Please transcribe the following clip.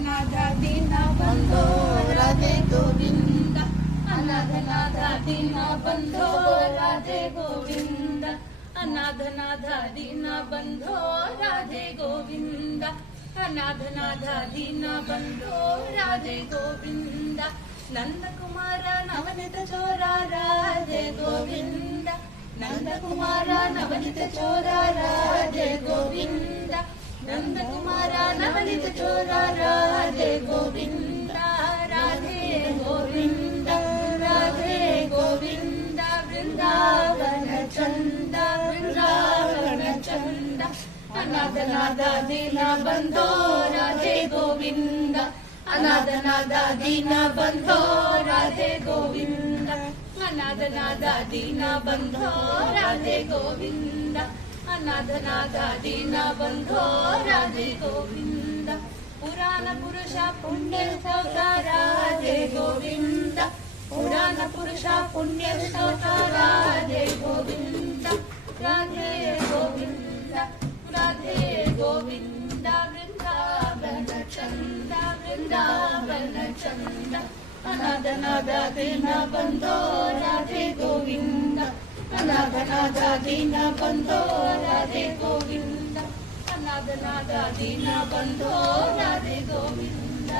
ಅನಾಥನಾದ ದೀನ ಬಂಧೋ ರಾಧೆ ಗೋವಿಂದ ಅನಾಥನಾದ ದೀನ ಬಂಧೋ ರಾಧೆ ಗೋವಿಂದ ಅನಾಥನಾದ ದೀನ ಬಂಧೋ ರಾಧೆ ಗೋವಿಂದ ಅನಾಥನಾದ ದೀನ ಬಂಧೋ ರಾಧೆ ಗೋವಿಂದ ನಂದಕುಮಾರ ನವನಿತ ಚೋರ ರಾಧೆ ಗೋವಿಂದ ನಂದಕುಮಾರ ನವನಿತ ಚೋರ ರಾಧೆ ಗೋವಿಂದ ನಂದಕುಮಾರ ನವನಿತ ಚೋರ ರಾಧೆ ಗೋವಿಂದ ರಾಧೆ ಗೋವಿಂದ ರಾಧೆ ಗೋವಿಂದ ವೃಂದಾವನ ಚಂದ ವೃಂದಾವನ ಚಂದ ಅನಾಥನಾದ ದೀನ ಬಂಧೋ ರಾಧೆ ಗೋವಿಂದ ಅನಾಥನಾದ ದೀನ ಬಂಧೋ ರಾಧೆ ಗೋವಿಂದ ಅನಾಥನಾದ ದೀನ ಬಂಧೋ ರಾಧೆ ಗೋವಿಂದ ಅನಾಥನಾದ ದೀನ ಬಂಧೋ ರಾಧೆ ಗೋವಿಂದ ಪುರಾಣ ಪುರುಷ ಪುಣ್ಯ ಸ್ತೋತ್ರ ರಾಧೆ ಗೋವಿಂದ ಪುರಾಣ ಪುರುಷ ಪುಣ್ಯ ಸ್ತೋತ್ರ ರಾಧೆ ಗೋವಿಂದ ರಾಧೆ ಗೋವಿಂದ ರಾಧೆ ಗೋವಿಂದ ವೃಂದಾವನ ಚಂದ ವೃಂದಾವನ ಚಂದ ಅನಾಥನಾದ ದೀನ ಬಂಧೋ ರಾಧೆ ಗೋವಿಂದ ಅನಾಥನಾದ ದೀನ ಬಂಧೋ ರಾಧೆ ಗೋವಿಂದ ಅನಾಥನಾದ ದೀನ ಬಂಧೋ ರಾಧೆ ಗೋವಿಂದ